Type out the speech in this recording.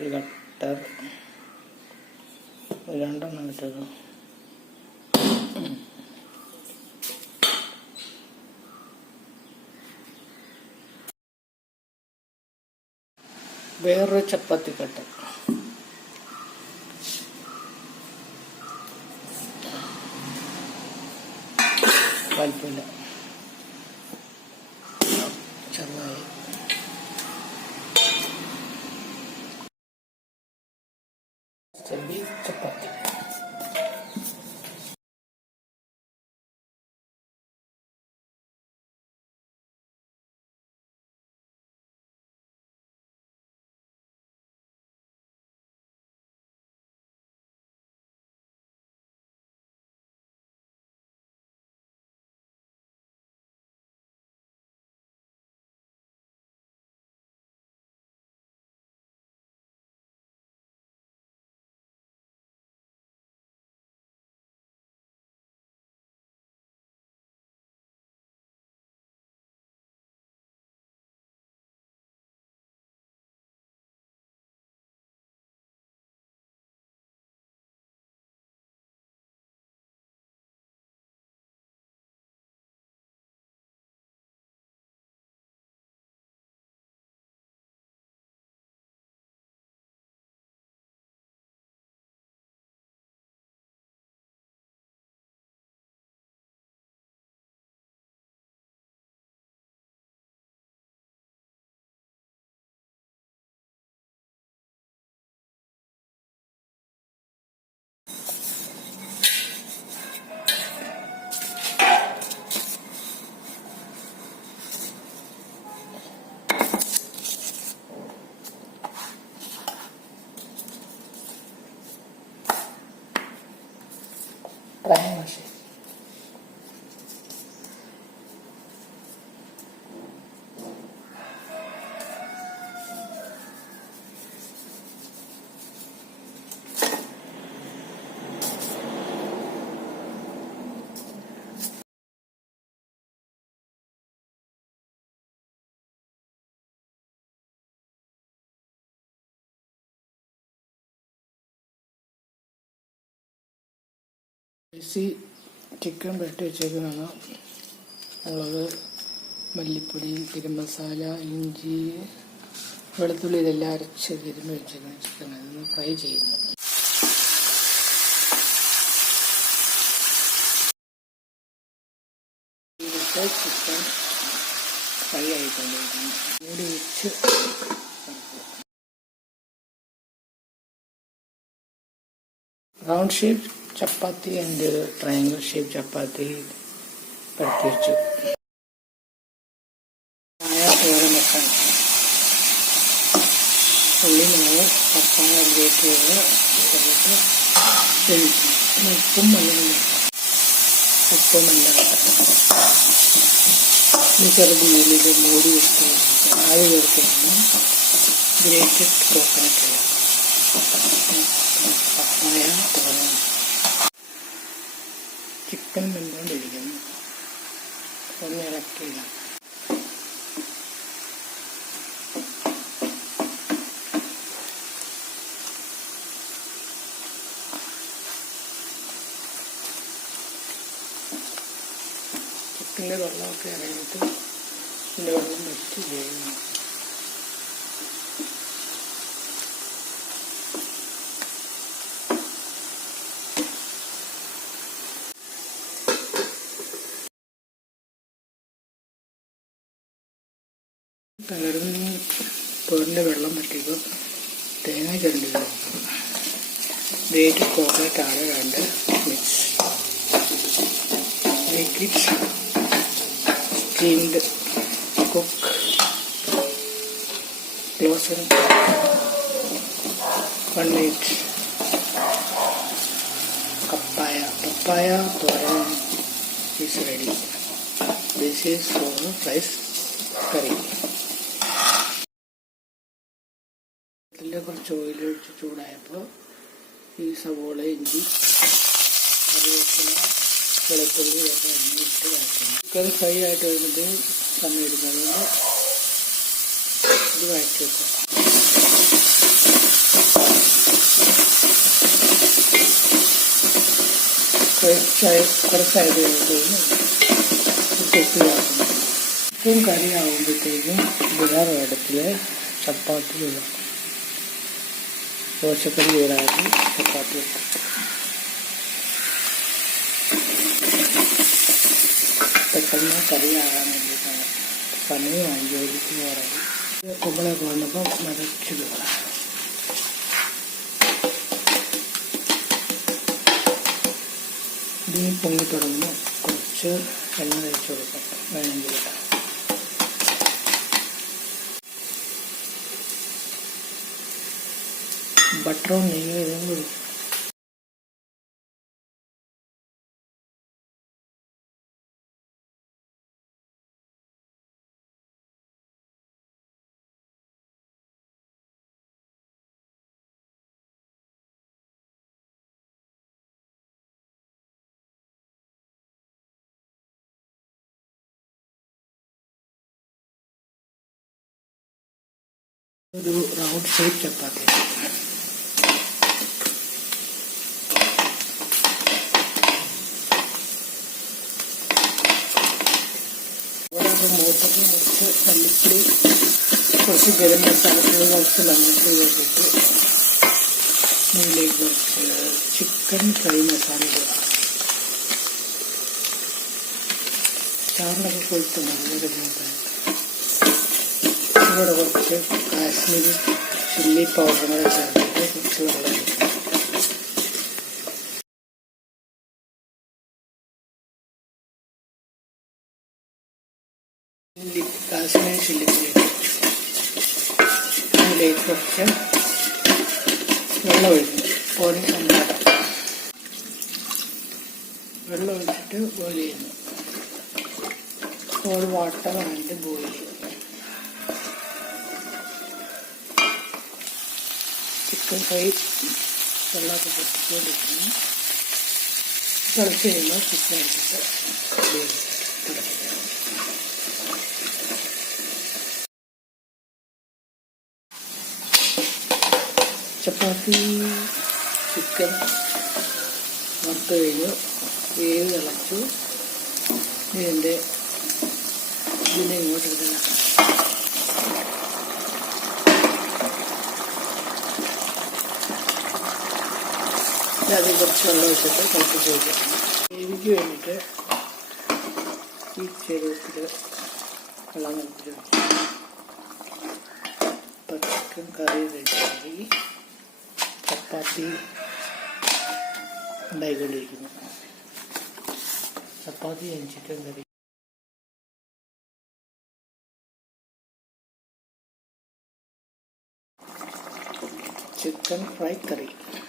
ഒരു കട്ടർ രണ്ടെണ്ണം കിട്ടുന്നു വേറൊരു ചപ്പാത്തി കട്ടർ കുഴപ്പമില്ല ചെറിയ ചപ്പാത്തി സ്പൈസി ചിക്കൻ പെട്ടി വെച്ചേക്കുന്നതാണ്. മുളക് മല്ലിപ്പൊടി ഗരം മസാല ഇഞ്ചി വെളുത്തുള്ളി ഇതെല്ലാം അരച്ച് തിരുമ്മി വെച്ചേക്കുന്ന ചിക്കൻ അതൊന്ന് ഫ്രൈ ചെയ്യുന്നു. ചിക്കൻ ഫ്രൈ ആയിക്കൊണ്ടിരിക്കുന്നു. വെച്ച് round shape chapati and triangle shape chapati പരത്തി വെച്ചു തോരൻ വെക്കാൻ. ഉള്ളി മുളക് പപ്പായ ഇട്ടിട്ട് വേവിക്കും ഉപ്പും മല്ലിയും ഉപ്പും ചെറുതുള്ളിൽ ഇത് മൂടി വെച്ച് ആവി ചേർക്കുന്നു ഗ്രേറ്റഡ് കോക്കനട്ട് പപ്പായ തോരൻ. ചിക്കൻ വെന്തുകൊണ്ടിരിക്കുന്നു. ഒന്ന് ചിക്കന്റെ വെള്ളമൊക്കെ ഇറങ്ങിയിട്ട് ഇതിന്റെ വെള്ളം വെച്ച് ചെയ്യുന്നു. തളർന്ന് തോറിന്റെ വെള്ളം പറ്റിയപ്പോൾ തേങ്ങ നോക്കും ഗ്രേറ്റ് കോക്കനട്ട് ആണ് രണ്ട് mix cook close and one minute papaya papaya toran is ready this is for rice curry കുറച്ച് ഓയിലൊഴിച്ച് ചൂടായപ്പോൾ ഈ സവോള ഇഞ്ചി കറിവേപ്പില വെളുത്തുള്ളി ഒക്കെ അരിഞ്ഞ് ഇട്ട് വഴറ്റണം. ഫ്രൈ ആയിട്ട് വരുമ്പോഴത്തേക്കും സമയം എടുക്കുന്നത് ഇത് വഴറ്റി വെക്കാം. കുറച്ചായത് കഴിയുമ്പോഴത്തേക്കും കുട്ടിയാക്കണം കറി ആകുമ്പോഴത്തേക്കും വേറെ ഇടത്തിൽ ചപ്പാത്തി ഇടാം ദോശക്കറി ചൂടാക്കി ചപ്പാത്തി. ഇട്ടു പെട്ടെന്ന് കറിയാകാൻ വേണ്ടിയിട്ടാണ്. സമയമായി ജോലിക്ക് പോകാൻ കുമ്പളൊക്കെ വന്നപ്പോൾ മരച്ചിടുക. ഇനി പൊങ്ങി തുടങ്ങുമ്പോൾ കുറച്ച് എണ്ണ തയ്ച്ചു കൊടുക്കാം. വേണമെങ്കിൽ ബട്ടറോ നെയ്യോ ഏതെങ്കിലും ഒഴിക്കും ഒരു റൗണ്ട് ഷേപ്പ് ചപ്പാത്തി ഇവിടെ മൂത്തക്ക് കുറച്ച് മല്ലിപ്പൊടി കുറച്ച് ഗരം മസാലപ്പൊടി കുറച്ച് മഞ്ഞൾപ്പൊടി വെച്ചിട്ട് ഇതിലേക്ക് കുറച്ച് ചിക്കൻ ഫ്രൈ മസാല ഇടുക ചാറിനൊക്കെ കൊഴുത്ത് നല്ല രസമായിട്ട് ഇവിടെ കുറച്ച് കാശ്മീരി ചില്ലി പൗഡർ കൂടെ ചേർത്തിട്ട് കുറച്ച് വെള്ളം ഒഴിക്കും. ചില്ലി കാശ്മീരി ചില്ലി പൊടി അതിലേക്ക് കുറച്ച് വെള്ളം ഒഴിക്കും പോരി സമ്പാടം വെള്ളം ഒഴിച്ചിട്ട് ബോയിൽ ചെയ്യുന്നു ഒരു വാട്ടർ വേണ്ടി ബോയിൽ ചിക്കൻ ഫ്രൈ വെള്ളമൊക്കെ പൊട്ടിക്കൊണ്ടിരിക്കുന്നു തിളച്ച് കഴിയുമ്പോൾ ചിക്കൻ എടുത്തിട്ട് ചിക്കൻ വറുത്ത് കഴിഞ്ഞു വേവ് തിളച്ചു. ഇതിന്റെ ഇതിനെ ഇങ്ങോട്ട് എടുക്കുക അതിൽ കുറച്ച് വെള്ളം ഒഴിച്ചിട്ട് തിളപ്പിച്ച് വയ്ക്കാം ഗ്രേവിക്ക് വേണ്ടിയിട്ട് ഈ ചെറുപ്പത്തിൽ വെള്ളം തിളപ്പിച്ച് പച്ചക്കും കറിയും കഴിച്ചു chapati ഉണ്ടായിക്കൊണ്ടിരിക്കുന്നു. Chapati chicken curry. Chicken fry curry.